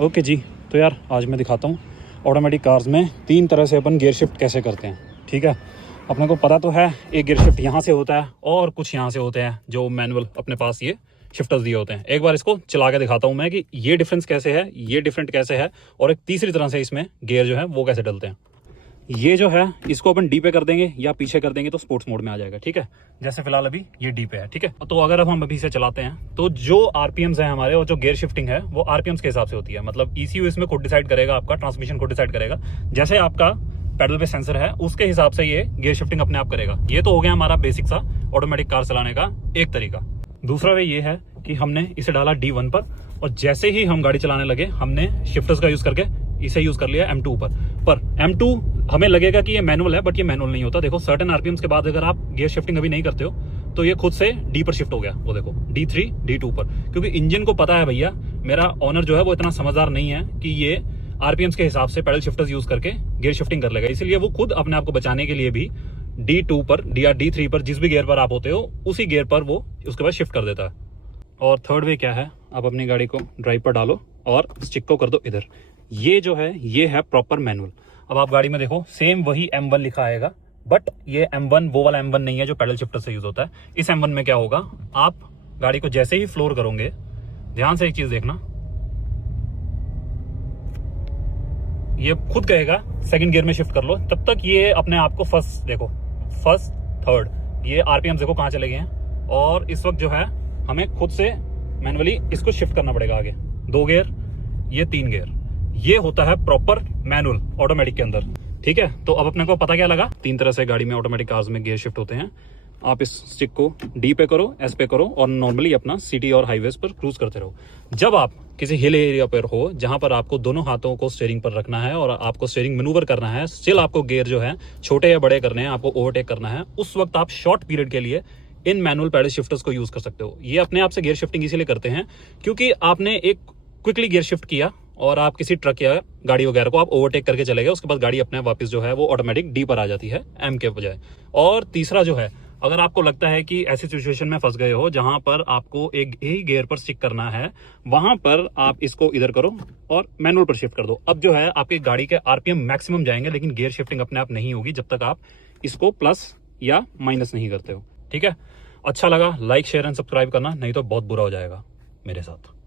Okay जी, तो यार आज मैं दिखाता हूँ ऑटोमेटिक कार्स में 3 तरह से अपन गियर शिफ्ट कैसे करते हैं। ठीक है, अपने को पता तो है एक गियर शिफ्ट यहाँ से होता है और कुछ यहाँ से होते हैं जो मैनुअल अपने पास ये शिफ्टर्स दिए होते हैं। एक बार इसको चला के दिखाता हूँ मैं कि ये डिफरेंस कैसे है, ये डिफरेंट कैसे है, और एक तीसरी तरह से इसमें गियर जो है वो कैसे डलते हैं। ये जो है इसको अपन डी पे कर देंगे या पीछे कर देंगे तो स्पोर्ट्स मोड में आ जाएगा। ठीक है, जैसे फिलहाल अभी ये डी पे है। ठीक है, तो अगर अब हम अभी से चलाते हैं तो जो आरपीएम्स है हमारे और जो गियर शिफ्टिंग है वो आरपीएम्स के हिसाब से होती है। मतलब ईसीयू इसमें खुद डिसाइड करेगा, आपका ट्रांसमिशन खुद डिसाइड करेगा। जैसे आपका पैडल पे सेंसर है उसके हिसाब से ये गियर शिफ्टिंग अपने आप करेगा। ये तो हो गया हमारा बेसिक सा ऑटोमेटिक कार चलाने का एक तरीका। दूसरा वे ये है कि हमने इसे डाला D1 पर, और जैसे ही हम गाड़ी चलाने लगे हमने शिफ्टर्स का यूज करके इसे यूज कर लिया M2 पर M2 हमें लगेगा कि ये मैनुअल है, बट ये मैनुअल नहीं होता। देखो सर्टेन आरपीएम्स के बाद अगर आप गियर शिफ्टिंग अभी नहीं करते हो तो ये खुद से डी पर शिफ्ट हो गया। वो देखो D3 D2 पर, क्योंकि इंजन को पता है भैया मेरा ऑनर जो है वो इतना समझदार नहीं है कि ये आरपीएम्स के हिसाब से पैडल शिफ्टर्स यूज करके गियर शिफ्टिंग कर लेगा। इसलिए वो खुद अपने आप को बचाने के लिए भी D2 पर या D3 पर जिस भी गियर पर आप होते हो उसी गियर पर वो उसके बाद शिफ्ट कर देता है। और थर्ड वे क्या है, आप अपनी गाड़ी को ड्राइव पर डालो और स्टिक को कर दो इधर। ये जो है ये है प्रॉपर मैनुअल। अब आप गाड़ी में देखो सेम वही M1 लिखा आएगा, बट ये M1 वो वाला M1 नहीं है जो पैडल शिफ्टर से यूज होता है। इस M1 में क्या होगा, आप गाड़ी को जैसे ही फ्लोर करोगे, ध्यान से एक चीज देखना, ये खुद कहेगा सेकंड गियर में शिफ्ट कर लो। तब तक ये अपने आप को फर्स्ट देखो, फर्स्ट थर्ड ये आरपीएम देखो कहां चले गए हैं। और इस वक्त जो है हमें खुद से मैनुअली इसको शिफ्ट करना पड़ेगा आगे। 2 गियर, ये 3 गियर, ये होता है प्रॉपर मैनुअल ऑटोमेटिक के अंदर। ठीक है, तो अब अपने को पता क्या लगा, 3 तरह से गाड़ी में ऑटोमेटिक कार्स में गियर शिफ्ट होते हैं। आप इस स्टिक को डी पे करो, एस पे करो, और नॉर्मली अपना सिटी और हाईवेज पर क्रूज करते रहो। जब आप किसी हिल एरिया पर हो जहां पर आपको दोनों हाथों को स्टीयरिंग पर रखना है और आपको स्टीयरिंग मैनूवर करना है, स्टिल आपको गियर जो है छोटे या बड़े करने हैं, आपको ओवरटेक करना है, उस वक्त आप शॉर्ट पीरियड के लिए इन मैनुअल पैडल शिफ्टर्स को यूज कर सकते हो। ये अपने आप से गियर शिफ्टिंग इसीलिए करते हैं क्योंकि आपने एक क्विकली गियर शिफ्ट किया और आप किसी ट्रक या गाड़ी वगैरह को आप ओवरटेक करके चले गए, उसके बाद गाड़ी अपने वापस जो है वो ऑटोमेटिक डी पर आ जाती है M के बजाय। और तीसरा जो है, अगर आपको लगता है कि ऐसी सिचुएशन में फंस गए हो जहां पर आपको एक ही गियर पर स्टिक करना है, वहां पर आप इसको इधर करो और मैनुअल पर शिफ्ट कर दो। अब जो है आपकी गाड़ी के आरपीएम मैक्सिमम जाएंगे, लेकिन गियर शिफ्टिंग अपने आप नहीं होगी जब तक आप इसको प्लस या माइनस नहीं करते हो। ठीक है, अच्छा लगा लाइक शेयर एंड सब्सक्राइब करना, नहीं तो बहुत बुरा हो जाएगा मेरे साथ।